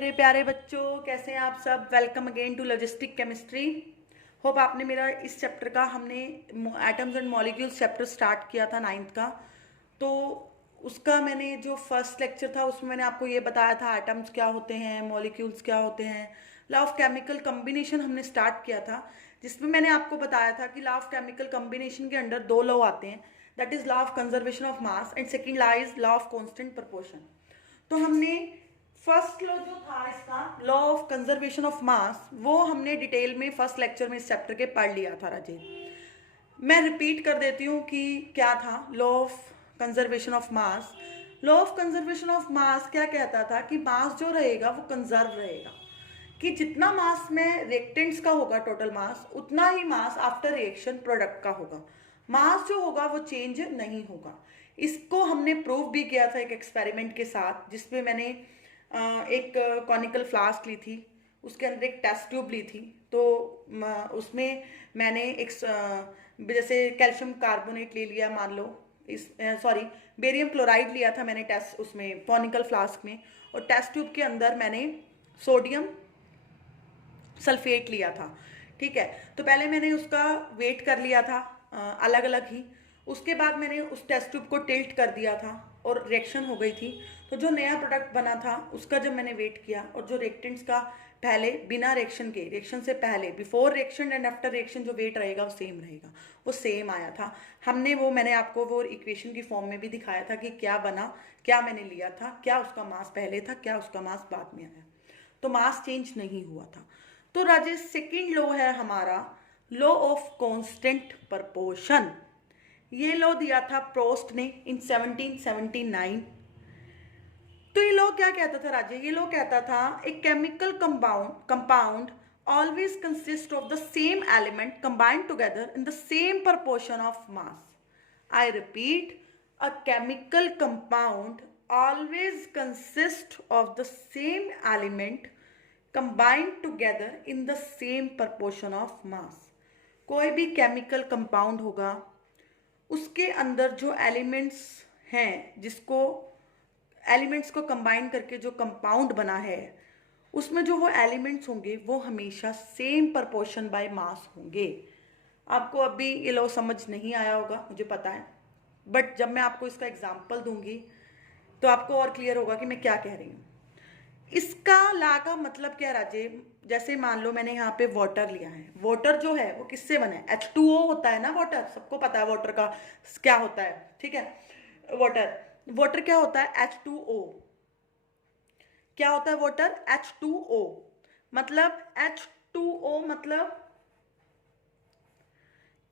मेरे प्यारे बच्चों, कैसे हैं आप सब। Welcome again to logistic chemistry. Hope आपने मेरा इस चैप्टर का हमने atoms and molecules chapter start किया था 9th का। तो उसका मैंने जो फर्स्ट लेक्चर था उसमें मैंने आपको ये बताया था एटम्स क्या होते हैं, मॉलिक्यूल्स क्या होते हैं। लॉ ऑफ केमिकल कम्बिनेशन हमने स्टार्ट किया था, जिसमें मैंने आपको बताया था कि लॉ ऑफ केमिकल कम्बिनेशन के अंडर दो लॉ आते हैं। That is law of conservation of mass and second law is law of constant proportion. तो हमने फर्स्ट लॉ जो था इसका law of conservation of mass, वो हमने डिटेल में फर्स्ट लेक्चर में इस चैप्टर के पढ़ लिया था राजे। मैं रिपीट कर देती हूँ कि क्या था law of conservation of mass. Law of conservation of mass क्या कहता था कि मास जो रहेगा वो कंजर्व रहेगा, कि जितना मास में रिएक्टेंट्स का होगा टोटल मास, उतना ही मास आफ्टर रिएक्शन प्रोडक्ट का होगा। मास जो होगा वो चेंज नहीं होगा। इसको हमने प्रूव भी किया था एक एक्सपेरिमेंट के साथ, जिसमें मैंने एक कॉनिकल फ्लास्क ली थी, उसके अंदर एक टेस्ट ट्यूब ली थी। तो उसमें मैंने एक जैसे कैल्शियम कार्बोनेट ले लिया मान लो, इस सॉरी बेरियम क्लोराइड लिया था मैंने टेस्ट उसमें कॉनिकल फ्लास्क में, और टेस्ट ट्यूब के अंदर मैंने सोडियम सल्फेट लिया था। ठीक है, तो पहले मैंने उसका वेट कर लिया था अलग अलग ही। उसके बाद मैंने उस टेस्ट ट्यूब को टिल्ट कर दिया था और रिएक्शन हो गई थी। तो जो नया प्रोडक्ट बना था उसका जब मैंने वेट किया, और जो रिएक्टेंट्स का पहले बिना रिएक्शन के, रिएक्शन से पहले, before reaction and after reaction जो वेट रहेगा वो सेम रहेगा, वो सेम आया था। हमने वो मैंने आपको वो इक्वेशन की फॉर्म में भी दिखाया था कि क्या बना, क्या मैंने लिया था, क्या उसका मास पहले था, क्या उसका मास बाद में आया। तो मास चेंज नहीं हुआ था। तो राजेश सेकेंड लॉ है हमारा लॉ ऑफ कांस्टेंट प्रपोर्शन। ये लॉ दिया था प्रोस्ट ने इन 1779। तो ये लॉ क्या कहता था राजे, ये लॉ कहता था a chemical compound always consist of the same element combined together in the same proportion of mass. I repeat, a chemical compound always consists of the same element combined together in the same proportion of mass. कोई भी chemical compound होगा, उसके अंदर जो elements हैं, जिसको elements को combine करके जो कंपाउंड बना है, उसमें जो वो एलिमेंट्स होंगे वो हमेशा सेम प्रपोर्शन बाय मास होंगे। आपको अभी ये लॉ समझ नहीं आया होगा मुझे पता है, बट जब मैं आपको इसका एग्जांपल दूंगी तो आपको और क्लियर होगा कि मैं क्या कह रही हूँ। इसका ला का मतलब क्या राजे, जैसे मान लो मैंने यहाँ पे वाटर लिया है। वाटर जो है वो किससे बना है? H2O होता है ना वाटर, सबको पता है वाटर का क्या होता है। ठीक है, वाटर वाटर क्या होता है? H2O। क्या होता है वाटर? H2O। मतलब H2O मतलब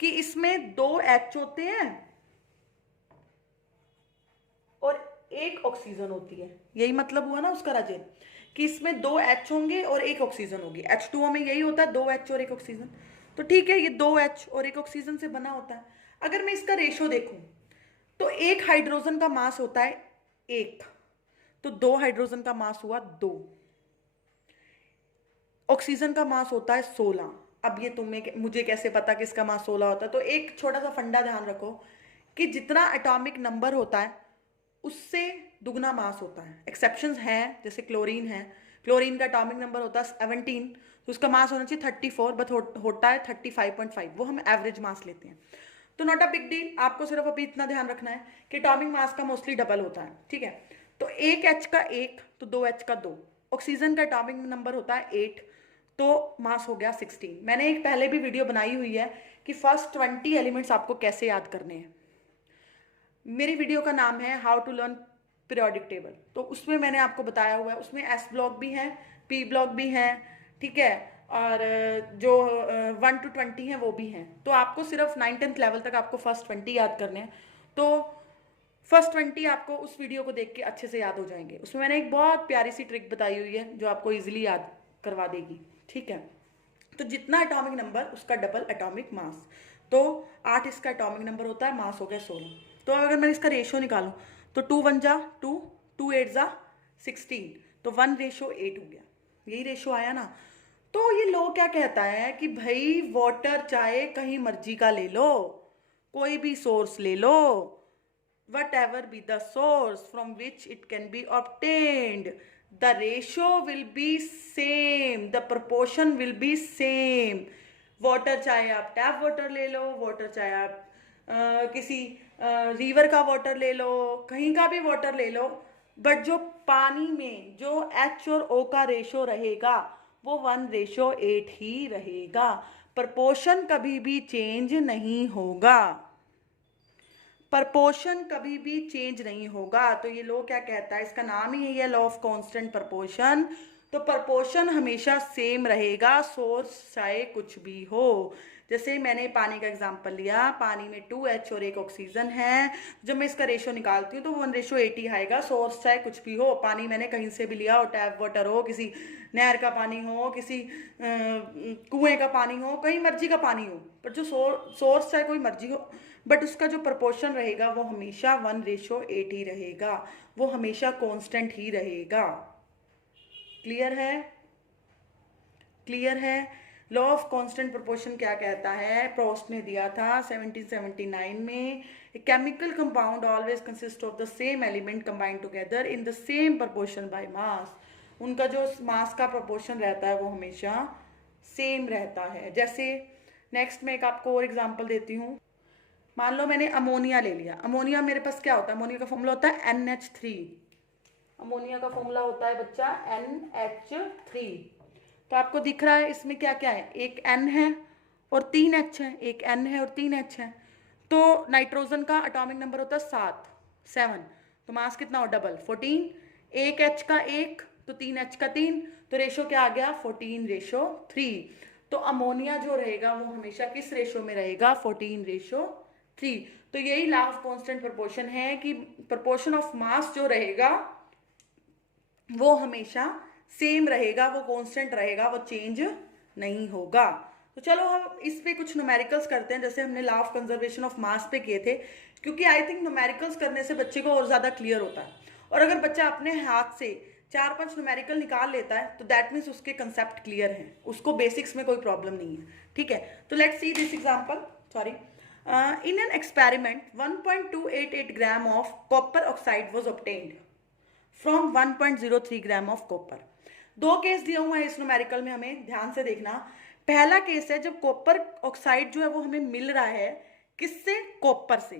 कि इसमें दो H होते हैं और एक ऑक्सीजन होती है। यही मतलब हुआ ना उसका राजे, कि इसमें दो H होंगे और एक ऑक्सीजन होगी। H2O में यही होता है, दो H और एक ऑक्सीजन। तो ठीक है, ये दो H और एक ऑक्सीजन से बना होता है। अगर मैं इसका रेशो देखूं तो एक हाइड्रोजन का मास होता है एक, तो दो हाइड्रोजन का मास हुआ दो। ऑक्सीजन का मास होता है 16। अब ये तुम्हें मुझे कैसे पता कि इसका मास 16 होता है? तो एक छोटा सा फंडा ध्यान रखो कि जितना एटॉमिक नंबर होता है उससे दुगना मास होता है। एक्सेप्शंस हैं, जैसे क्लोरीन है, क्लोरीन का एटॉमिक नंबर होता है 17, तो उसका मास होना चाहिए 34, बट होता है 35.5। वो हम एवरेज मास लेते हैं, तो नॉट अ बिग डील। आपको सिर्फ अभी इतना ध्यान रखना है कि एटॉमिक मास का मोस्टली डबल होता है। ठीक है, तो एक H का एक तो दो H का दो। ऑक्सीजन का एटॉमिक नंबर होता है 8, तो मास हो गया 16। मैंने एक पहले भी वीडियो बनाई हुई है कि फर्स्ट 20 एलिमेंट्स आपको कैसे याद करने हैं। मेरी वीडियो का नाम है how to learn periodic table, तो उसमें मैंने आपको बताया हुआ है। उसमें S ब्लॉक भी है, P ब्लॉक भी है, ठीक है, और जो 1 to 20 हैं वो भी हैं। तो आपको सिर्फ 9th-10th लेवल तक आपको फर्स्ट 20 याद करने हैं। तो फर्स्ट 20 आपको उस वीडियो को देख के अच्छे से याद हो जाएंगे। उसमें मैंने एक बहुत प्यारी सी ट्रिक बताई हुई है जो आपको ईजिली याद करवा देगी। ठीक है, तो जितना एटॉमिक नंबर उसका डबल एटॉमिक मास। तो 8 इसका एटॉमिक नंबर होता है, मास हो गया 16। तो अगर मैं इसका रेशियो निकालूं तो 2 1 जा 2, 2 8 जा 16, तो 1:8 हो गया। यही रेशियो आया ना। तो ये लॉ क्या कहता है कि भाई वाटर चाहे कहीं मर्जी का ले लो, कोई भी सोर्स ले लो, whatever be the source from which it can be obtained, the ratio will be same, the proportion will be same. Water चाहे आप टैप वाटर ले लो, वाटर चाहे आप किसी रिवर का वाटर ले लो, कहीं का भी वाटर ले लो, बट जो पानी में जो H और O का रेशो रहेगा वो 1:8 ही रहेगा। प्रपोर्शन कभी भी चेंज नहीं होगा, प्रपोर्शन कभी भी चेंज नहीं होगा। तो ये लॉ क्या कहता है, इसका नाम ही है लॉ ऑफ कांस्टेंट प्रपोर्शन। तो प्रपोर्शन हमेशा सेम रहेगा, सोर्स चाहे कुछ भी हो। जैसे मैंने पानी का एग्जांपल लिया, पानी में 2H और 1 ऑक्सीजन है, जब मैं इसका रेशो निकालती हूँ तो 1:8 ही आएगा, सोर्स चाहे कुछ भी हो। पानी मैंने कहीं से भी लिया हो, टैप वाटर हो, किसी नहर का पानी हो, किसी कुएं का पानी हो, कहीं मर्जी का पानी हो, पर जो सोर्स चाहे कोई मर्जी हो, बट उसका जो प्रपोर्शन रहेगा वो हमेशा 1:8 ही रहेगा, वो हमेशा कांस्टेंट ही रहेगा। क्लियर है? क्लियर है? लॉ ऑफ कांस्टेंट प्रोपोर्शन क्या कहता है, प्रोस्ट ने दिया था 1779 में। A chemical compound always consist of the same element combined together in the same proportion by mass. उनका जो मास का प्रोपोर्शन रहता है वो हमेशा सेम रहता है। जैसे नेक्स्ट में एक आपको और एग्जांपल देती हूँ। मान लो मैंने अमोनिया ले लिया। अमोनिया मेरे पास क्या होता है, अमोनिया का फॉर्मूला होता है NH3। अमोनिया का फॉर्मूला होता है बच्चा NH3। तो आपको दिख रहा है इसमें क्या क्या है, एक N है और 3 H है, एक N है और 3 H है। तो नाइट्रोजन का एटॉमिक नंबर होता है 7, तो मास कितना हो, डबल 14। एक H का 1 तो 3 H का 3, तो रेशो क्या आ गया, 14:3। तो अमोनिया जो रहेगा वो हमेशा किस रेशो में रहेगा, 14:3। तो यही लॉ ऑफ कांस्टेंट प्रोपोर्शन है कि प्रोपोर्शन ऑफ मास जो रहेगा वो हमेशा सेम रहेगा, वो कांस्टेंट रहेगा, वो चेंज नहीं होगा। तो चलो हम इस पे कुछ न्यूमेरिकल्स करते हैं, जैसे हमने law of conservation of mass पे किए थे, क्योंकि आई थिंक न्यूमेरिकल्स करने से बच्चे को और ज़्यादा क्लियर होता है। और अगर बच्चा अपने हाथ से 4-5 न्यूमेरिकल निकाल लेता है तो दैट मीन्स उसके कंसेप्ट क्लियर हैं, उसको बेसिक्स में कोई प्रॉब्लम नहीं है। ठीक है, तो let's see this example. Sorry, in an experiment 1.288 gram of copper oxide was obtained from 1.03 gram of copper. 2 case दिए हुए हैं इस न्यूमेरिकल में, हमें ध्यान से देखना। पहला केस है जब कॉपर ऑक्साइड जो है वो हमें मिल रहा है किससे, कॉपर से।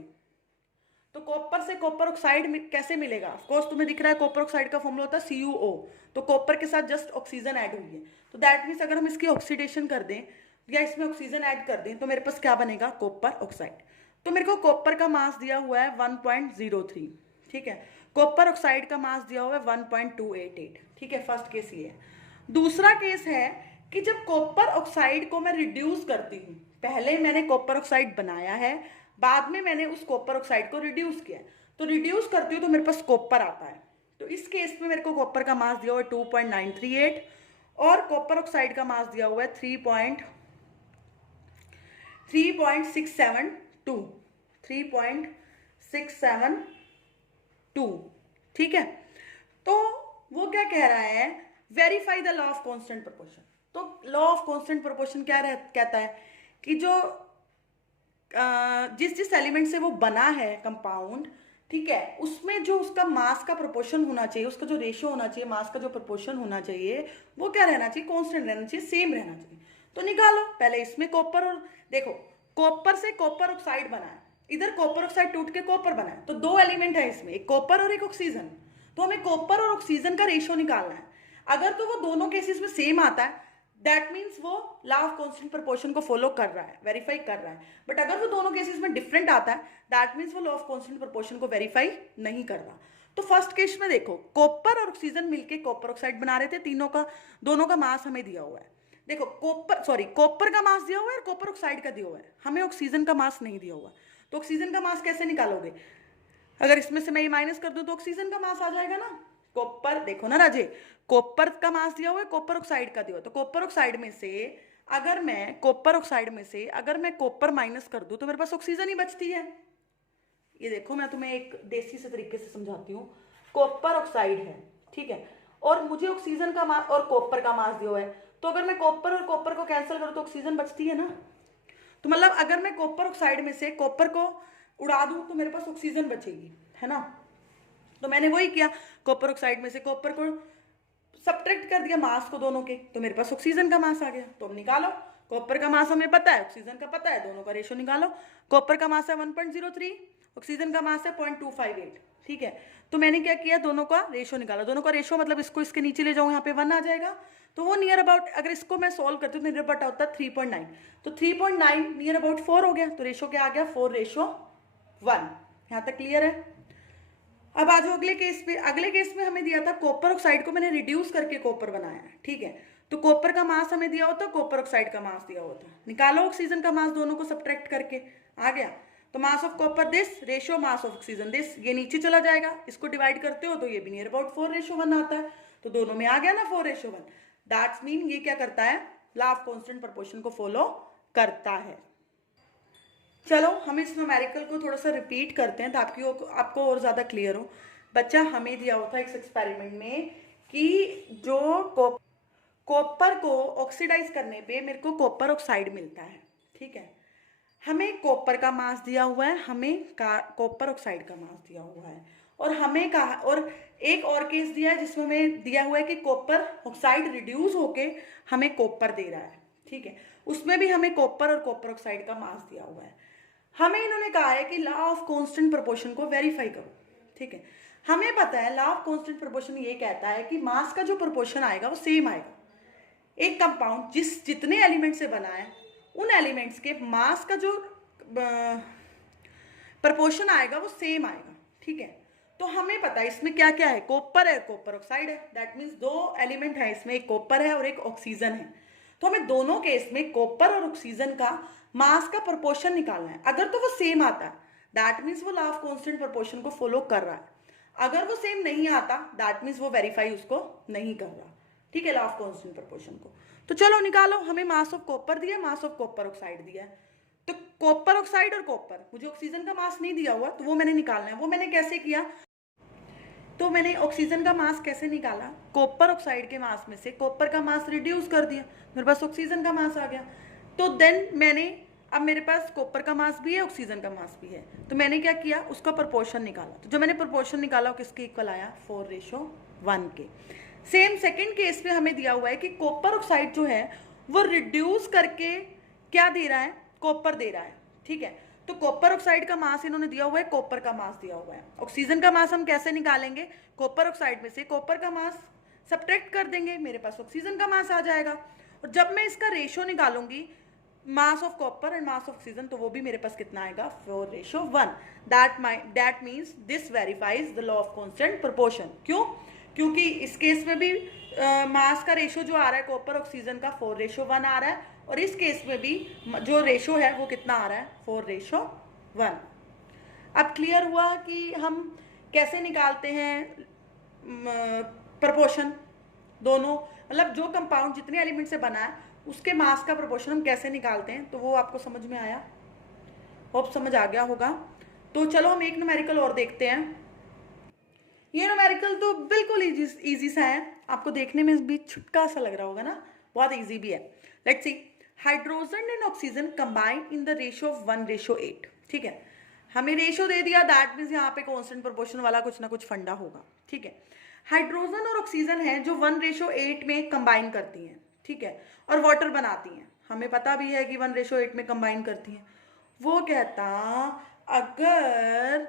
तो कॉपर से कॉपर ऑक्साइड कैसे मिलेगा, ऑफ कोर्स तुम्हें दिख रहा है कॉपर ऑक्साइड का फॉर्मूला होता है CuO, तो कॉपर के साथ जस्ट ऑक्सीजन ऐड हुई है, तो दैट मीन्स अगर हम इसकी ऑक्सीडेशन कर दें या इसमें ऑक्सीजन ऐड कर दें तो मेरे पास क्या बनेगा, कॉपर ऑक्साइड। तो मेरे को कॉपर का मास दिया हुआ है 1.03, ठीक है, कॉपर ऑक्साइड का मास दिया हुआ है 1.288, ठीक है, फर्स्ट केस ये है। दूसरा केस है कि जब कॉपर ऑक्साइड को मैं रिड्यूस करती हूँ, पहले मैंने कॉपर ऑक्साइड बनाया है, बाद में मैंने उस कॉपर ऑक्साइड को रिड्यूस किया, तो रिड्यूस करती हूँ तो मेरे पास कॉपर आता है। तो इस केस में मेरे को कॉपर का मास दिया हुआ है 2.938 और कॉपर ऑक्साइड का मास दिया हुआ है 3.672, ठीक है। तो वो क्या कह रहा है, verify the law of constant proportion. तो लॉ ऑफ कांस्टेंट प्रोपोर्शन क्या कहता है कि जो जिस एलिमेंट से वो बना है कंपाउंड, ठीक है, उसमें जो उसका मास का प्रोपोर्शन होना चाहिए, उसका जो रेशियो होना चाहिए, मास का जो प्रोपोर्शन होना चाहिए, वो क्या रहना चाहिए, कांस्टेंट रहना चाहिए, सेम रहना चाहिए। तो निकालो पहले इसमें कॉपर, और देखो कॉपर से कॉपर ऑक्साइड बना है, इधर कॉपर ऑक्साइड टूट के कॉपर बना है, तो 2 एलिमेंट है इसमें, एक कॉपर और एक ऑक्सीजन। तो हमें कॉपर और ऑक्सीजन का रेशियो निकालना है। अगर तो वो दोनों केसेस में सेम आता है दैट मीन्स वो लॉ ऑफ कांस्टेंट प्रोपोर्शन को फॉलो कर रहा है, वेरीफाई कर रहा है। बट अगर वो दोनों केसेस में डिफरेंट आता है दैट मीन्स वो लॉ ऑफ कांस्टेंट प्रोपोर्शन को वेरीफाई नहीं कर रहा। तो फर्स्ट केस में देखो कॉपर और ऑक्सीजन मिलके कॉपर ऑक्साइड बना रहे थे, दोनों का मास हमें दिया हुआ है। देखो कॉपर का मास दिया हुआ है और कॉपर ऑक्साइड का दिया हुआ है, हमें ऑक्सीजन का मास नहीं दिया हुआ। तो ऑक्सीजन का मास कैसे निकालोगे, अगर इसमें से मैं ये माइनस कर दूं तो ऑक्सीजन का मास आ जाएगा ना। कॉपर देखो ना राजे, कॉपर का मास दिया हुआ है, कॉपर ऑक्साइड का दिया हुआ है, तो कॉपर ऑक्साइड में से अगर मैं कॉपर माइनस कर दूं तो मेरे पास ऑक्सीजन ही बचती है। ये देखो मैं तुम्हें एक देसी से तरीके से समझाती हूँ। कॉपर ऑक्साइड है, ठीक है, और मुझे ऑक्सीजन का मास और कॉपर का मास दिया हुआ है, तो अगर मैं कॉपर और कॉपर को कैंसिल करूँ तो ऑक्सीजन बचती है ना। तो मतलब अगर मैं कॉपर ऑक्साइड में से कॉपर को उड़ा दूं तो मेरे पास ऑक्सीजन बचेगी, है ना। तो मैंने वही किया, कॉपर ऑक्साइड में से कॉपर को सब्ट्रैक्ट कर दिया मास को दोनों के, तो मेरे पास ऑक्सीजन का मास आ गया। तो अब निकालो, कॉपर का मास हमें पता है, ऑक्सीजन का पता है, दोनों का रेशो निकालो। कॉपर का मास है 1.03, ऑक्सीजन का मास है 0.258, ठीक है। तो मैंने क्या किया, दोनों का रेशो निकाला। दोनों का रेशो मतलब इसको इसके नीचे ले जाऊँ, यहाँ पे 1 आ जाएगा। तो वो नियर अबाउट, अगर इसको मैं सॉल्व करती हूँ तो नियर अबाउट होता है 3.9, तो 3.9 नियर अबाउट 4 हो गया। तो रेशो क्या आ गया, 4:1। यहाँ तक क्लियर है। अब आ जाओ अगले केस पे। अगले केस में हमें दिया था कॉपर ऑक्साइड को मैंने रिड्यूस करके कॉपर बनाया है, ठीक है। तो कॉपर का मास हमें दिया होता, कॉपर ऑक्साइड का मास दिया होता, निकालो ऑक्सीजन का मास दोनों को सब्ट्रैक्ट करके, आ गया। तो मास of copper this, ratio mass of oxygen this, ये नीचे चला जाएगा। इसको डिवाइड करते हो तो ये भी नियर अबाउट 4:1 आता है। तो दोनों में आ गया ना 4:1। दैट्स मीन ये क्या करता है, लॉ ऑफ कांस्टेंट प्रोपोर्शन को फॉलो करता है। चलो हम इस न्यूमेरिकल को थोड़ा सा रिपीट करते हैं ताकि आपको और ज़्यादा क्लियर हो। बच्चा, हमें दिया हुआ था इस एक्सपेरिमेंट में कि जो कॉपर को ऑक्सीडाइज करने पे मेरे को कॉपर ऑक्साइड मिलता है, ठीक है। हमें कॉपर का मास दिया हुआ है, हमें कॉपर ऑक्साइड का मास दिया हुआ है, और हमें कहा, और एक और केस दिया है जिसमें हमें दिया हुआ है कि कॉपर ऑक्साइड रिड्यूस होके हमें कॉपर दे रहा है, ठीक है। उसमें भी हमें कॉपर और कॉपर ऑक्साइड का मास दिया हुआ है। हमें इन्होंने कहा है कि लॉ ऑफ कांस्टेंट प्रोपोर्शन को वेरीफाई करो, ठीक है। हमें पता है लॉ ऑफ कांस्टेंट प्रोपोर्शन ये कहता है कि मास का जो प्रोपोर्शन आएगा वो सेम आएगा। एक कंपाउंड जितने एलिमेंट से बना है उन एलिमेंट्स के मास का जो प्रोपोर्शन आएगा वो सेम आएगा, ठीक है। तो हमें पता है इसमें क्या क्या है, कॉपर है, कॉपर ऑक्साइड है। दैट मीन्स 2 एलिमेंट है इसमें, एक कॉपर है और एक ऑक्सीजन है। तो हमें दोनों केस में कॉपर और ऑक्सीजन का मास का प्रोपोर्शन निकालना है। अगर तो वो सेम आता है दैट मीन्स वो लॉ ऑफ कांस्टेंट प्रोपोर्शन को फॉलो कर रहा है। अगर वो सेम नहीं आता दैट मीन्स वो वेरीफाई उसको नहीं कर रहा, ठीक है, लॉ ऑफ कांस्टेंट प्रोपोर्शन को। तो चलो निकालो, हमें मास ऑफ कॉपर दिया, मास ऑफ कॉपर ऑक्साइड दिया है। तो कॉपर ऑक्साइड और कॉपर, मुझे ऑक्सीजन का मास नहीं दिया हुआ तो वो मैंने निकालना है। वो मैंने कैसे किया, तो मैंने ऑक्सीजन का मास कैसे निकाला, कॉपर ऑक्साइड के मास में से कॉपर का मास रिड्यूस कर दिया, मेरे पास ऑक्सीजन का मास आ गया। तो देन मैंने, अब मेरे पास कॉपर का मास भी है, ऑक्सीजन का मास भी है, तो मैंने क्या किया, उसका प्रोपोर्शन निकाला। तो जो मैंने प्रोपोर्शन निकाला वो किसके इक्वल आया, 4:1 के। सेम सेकेंड केस में हमें दिया हुआ है कि कॉपर ऑक्साइड जो है वो रिड्यूस करके क्या दे रहा है, कॉपर दे रहा है, ठीक है। तो कॉपर ऑक्साइड का मास इन्होंने दिया हुआ है, कॉपर का मास दिया हुआ है। ऑक्सीजन का मास हम कैसे निकालेंगे, कॉपर ऑक्साइड में से कॉपर का मास सब्ट्रैक्ट कर देंगे, मेरे पास ऑक्सीजन का मास आ जाएगा। और जब मैं इसका रेशो निकालूंगी, mass of copper and mass of oxygen, तो वो भी मेरे पास कितना आएगा, 4:1। That means this verifies the law of constant proportion. क्यों, क्योंकि इस केस में भी मास का रेशो जो आ रहा है कॉपर ऑक्सीजन का 4:1 आ रहा है, और इस केस में भी जो रेशो है वो कितना आ रहा है, 4:1। अब क्लियर हुआ कि हम कैसे निकालते हैं प्रोपोर्शन, दोनों मतलब जो कंपाउंड जितने एलिमेंट से बना है उसके मास का प्रोपोर्शन हम कैसे निकालते हैं। तो वो आपको समझ में आया, होप समझ आ गया होगा। तो चलो हम एक न्यूमेरिकल और देखते हैं। ये न्यूमेरिकल तो बिल्कुल इजी सा है, आपको देखने में भी छुटका सा लग रहा होगा ना, बहुत इजी भी है। Let's see, hydrogen and oxygen combine in the ratio of 1:8, ठीक है। हमें रेशियो दे दिया, दैट मीन्स यहाँ पे कांस्टेंट प्रोपोर्शन वाला कुछ ना कुछ फंडा होगा, ठीक है। हाइड्रोजन और ऑक्सीजन है जो 1:8 में कंबाइन करती हैं, ठीक है, और वाटर बनाती हैं। हमें पता भी है कि 1:8 में कंबाइन करती हैं। वो कहता अगर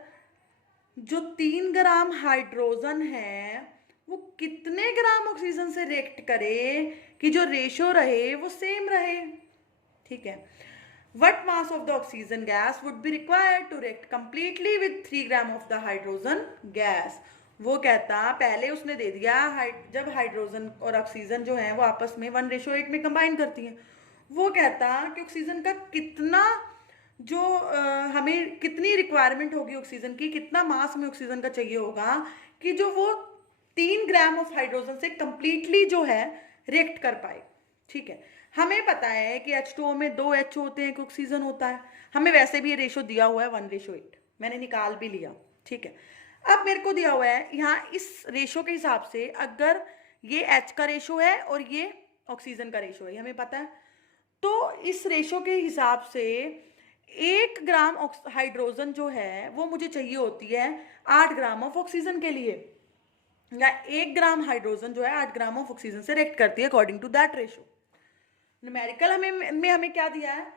जो 3 ग्राम हाइड्रोजन है वो कितने ग्राम ऑक्सीजन से रिएक्ट करे कि जो रेशो रहे वो सेम रहे, ठीक है। What mass of the oxygen gas would be required to react completely with 3 gram of the hydrogen gas? वो कहता, पहले उसने दे दिया जब हाइड्रोजन और ऑक्सीजन जो है वो आपस में 1:8 में कंबाइन करती हैं। वो कहता कि ऑक्सीजन का कितना जो हमें कितनी रिक्वायरमेंट होगी ऑक्सीजन की, कितना मास में ऑक्सीजन का चाहिए होगा कि जो वो 3 ग्राम ऑफ हाइड्रोजन से कंप्लीटली जो है रिएक्ट कर पाए, ठीक है। हमें पता है कि H2O में 2 H होते हैं, एक ऑक्सीजन होता है। हमें वैसे भी ये रेशो दिया हुआ है 1:8, मैंने निकाल भी लिया, ठीक है। अब मेरे को दिया हुआ है यहाँ इस रेशो के हिसाब से, अगर ये H का रेशो है और ये ऑक्सीजन का रेशो है, हमें पता है। तो इस रेशो के हिसाब से 1 ग्राम हाइड्रोजन जो है वो मुझे चाहिए होती है 8 ग्राम ऑफ ऑक्सीजन के लिए, या 1 ग्राम हाइड्रोजन जो है 8 ग्राम ऑफ ऑक्सीजन से रिएक्ट करती है according to that ratio. Numerical हमें क्या दिया है,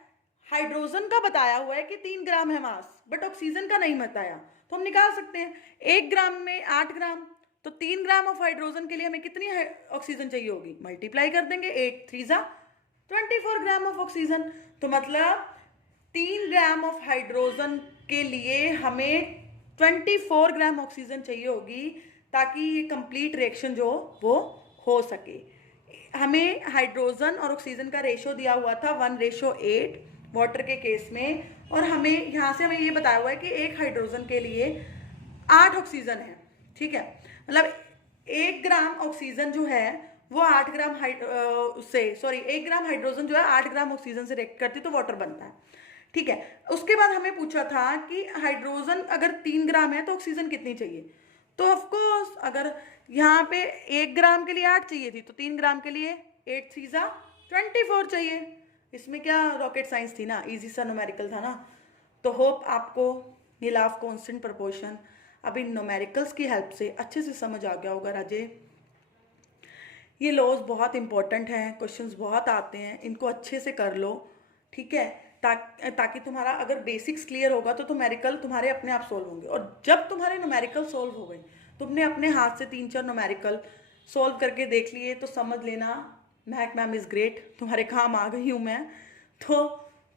हाइड्रोजन का बताया हुआ है कि 3 ग्राम है मास, बट ऑक्सीजन का नहीं बताया, तो हम निकाल सकते हैं 1 ग्राम में 8 ग्राम, तो 3 ग्राम ऑफ हाइड्रोजन के लिए हमें कितनी ऑक्सीजन चाहिए होगी, मल्टीप्लाई कर देंगे, 8 3 जा 24 ग्राम ऑफ ऑक्सीजन। तो मतलब 3 ग्राम ऑफ हाइड्रोजन के लिए हमें 24 ग्राम ऑक्सीजन चाहिए होगी, ताकि ये कंप्लीट रिएक्शन जो वो हो सके। हमें हाइड्रोजन और ऑक्सीजन का रेशो दिया हुआ था 1:8 वाटर के केस में, और हमें यहाँ से हमें ये बताया हुआ है कि 1 हाइड्रोजन के लिए 8 ऑक्सीजन है, ठीक है। मतलब 1 ग्राम ऑक्सीजन जो है वो 8 ग्राम 1 ग्राम हाइड्रोजन जो है 8 ग्राम ऑक्सीजन से रिएक्ट करती तो वाटर बनता है, ठीक है। उसके बाद हमें पूछा था कि हाइड्रोजन अगर 3 ग्राम है तो ऑक्सीजन कितनी चाहिए, तो ऑफकोर्स अगर यहाँ पे 1 ग्राम के लिए 8 चाहिए थी, तो 3 ग्राम के लिए 8 3 जा 24 चाहिए। इसमें क्या रॉकेट साइंस थी ना, इजी सा न्यूमेरिकल था ना। तो होप आपको ये लॉ ऑफ कांस्टेंट प्रोपोर्शन अब इन न्यूमेरिकल्स की हेल्प से अच्छे से समझ आ गया होगा राजे। ये लॉज बहुत इंपॉर्टेंट हैं, क्वेश्चंस बहुत आते हैं, इनको अच्छे से कर लो, ठीक है, ताकि तुम्हारा अगर बेसिक्स क्लियर होगा तो न्यूमेरिकल तुम्हारे अपने आप सोल्व होंगे। और जब तुम्हारे न्यूमेरिकल सोल्व हो गए, तुमने अपने हाथ से 3-4 न्यूमेरिकल सोल्व करके देख लिए, तो समझ लेना महक मैम इज़ ग्रेट, तुम्हारे काम आ गई हूँ मैं। तो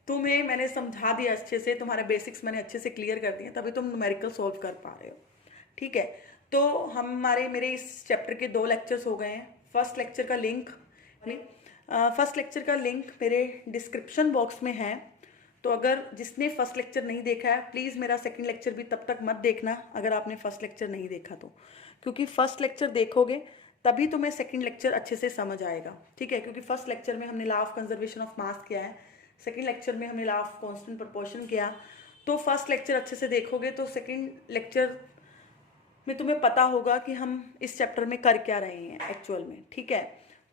तुम्हें मैंने समझा दिया अच्छे से, तुम्हारे बेसिक्स मैंने अच्छे से क्लियर कर दिए, तभी तुम न्यूमेरिकल सोल्व कर पा रहे हो, ठीक है। तो मेरे इस चैप्टर के 2 लेक्चर्स हो गए हैं। फर्स्ट लेक्चर का लिंक मेरे डिस्क्रिप्शन बॉक्स में है, तो अगर जिसने फर्स्ट लेक्चर नहीं देखा है प्लीज़ मेरा सेकंड लेक्चर भी तब तक मत देखना अगर आपने फर्स्ट लेक्चर नहीं देखा तो, क्योंकि फर्स्ट लेक्चर देखोगे तभी तुम्हें सेकंड लेक्चर अच्छे से समझ आएगा, ठीक है। क्योंकि फर्स्ट लेक्चर में हमने law of conservation of mass किया है, सेकंड लेक्चर में हमने लॉ ऑफ कांस्टेंट प्रोपोर्शन किया। तो फर्स्ट लेक्चर अच्छे से देखोगे तो सेकंड लेक्चर में तुम्हें पता होगा कि हम इस चैप्टर में कर क्या रहे हैं एक्चुअल में, ठीक है।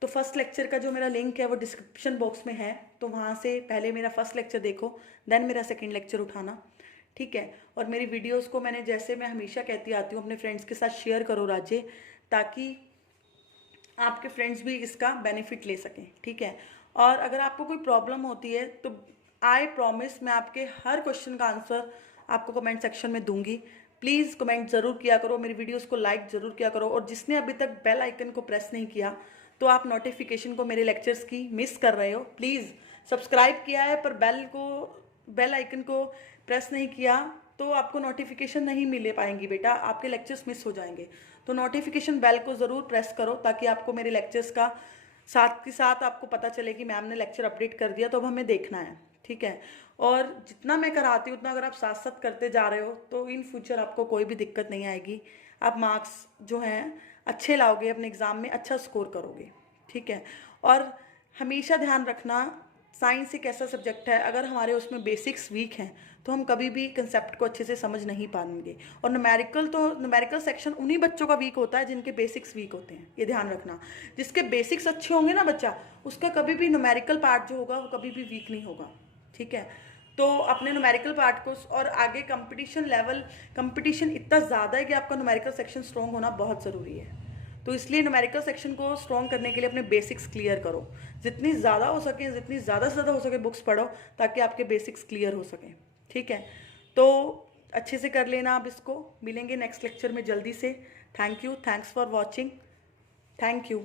तो फर्स्ट लेक्चर का जो मेरा लिंक है वो डिस्क्रिप्शन बॉक्स में है, तो वहाँ से पहले मेरा फर्स्ट लेक्चर देखो, देन मेरा सेकंड लेक्चर उठाना, ठीक है। और मेरी वीडियोस को मैं हमेशा कहती आती हूँ, अपने फ्रेंड्स के साथ शेयर करो राजे, ताकि आपके फ्रेंड्स भी इसका बेनिफिट ले सकें, ठीक है। और अगर आपको कोई प्रॉब्लम होती है तो आई प्रॉमिस मैं आपके हर क्वेश्चन का आंसर आपको कमेंट सेक्शन में दूंगी। प्लीज़ कमेंट ज़रूर किया करो, मेरी वीडियोस को लाइक ज़रूर किया करो, और जिसने अभी तक बेल आइकन को प्रेस नहीं किया तो आप नोटिफिकेशन को मेरे लेक्चर्स की मिस कर रहे हो। प्लीज़ सब्सक्राइब किया है पर बेल आइकन को प्रेस नहीं किया तो आपको नोटिफिकेशन नहीं मिले पाएंगी बेटा, आपके लेक्चर्स मिस हो जाएंगे। तो नोटिफिकेशन बेल को ज़रूर प्रेस करो ताकि आपको मेरे लेक्चर्स का साथ के साथ आपको पता चले कि मैम ने लेक्चर अपडेट कर दिया तो अब हमें देखना है, ठीक है। और जितना मैं कराती हूँ उतना अगर आप साथ साथ करते जा रहे हो तो इन फ्यूचर आपको कोई भी दिक्कत नहीं आएगी, आप मार्क्स जो हैं अच्छे लाओगे, अपने एग्ज़ाम में अच्छा स्कोर करोगे, ठीक है। और हमेशा ध्यान रखना साइंस एक ऐसा सब्जेक्ट है, अगर हमारे उसमें बेसिक्स वीक हैं तो हम कभी भी कंसेप्ट को अच्छे से समझ नहीं पाएंगे। और न्यूमेरिकल सेक्शन उन्हीं बच्चों का वीक होता है जिनके बेसिक्स वीक होते हैं, ये ध्यान रखना। जिसके बेसिक्स अच्छे होंगे ना बच्चा, उसका कभी भी न्यूमेरिकल पार्ट जो होगा वो कभी भी वीक नहीं होगा, ठीक है। तो अपने न्यूमेरिकल पार्ट को, और आगे कंपटीशन इतना ज़्यादा है कि आपका न्यूमेरिकल सेक्शन स्ट्रॉन्ग होना बहुत ज़रूरी है। तो इसलिए न्यूमेरिकल सेक्शन को स्ट्रॉन्ग करने के लिए अपने बेसिक्स क्लियर करो, जितनी ज़्यादा से ज़्यादा हो सके बुक्स पढ़ो ताकि आपके बेसिक्स क्लियर हो सकें, ठीक है। तो अच्छे से कर लेना आप इसको, मिलेंगे नेक्स्ट लेक्चर में जल्दी से। Thank you, thanks for watching, thank you.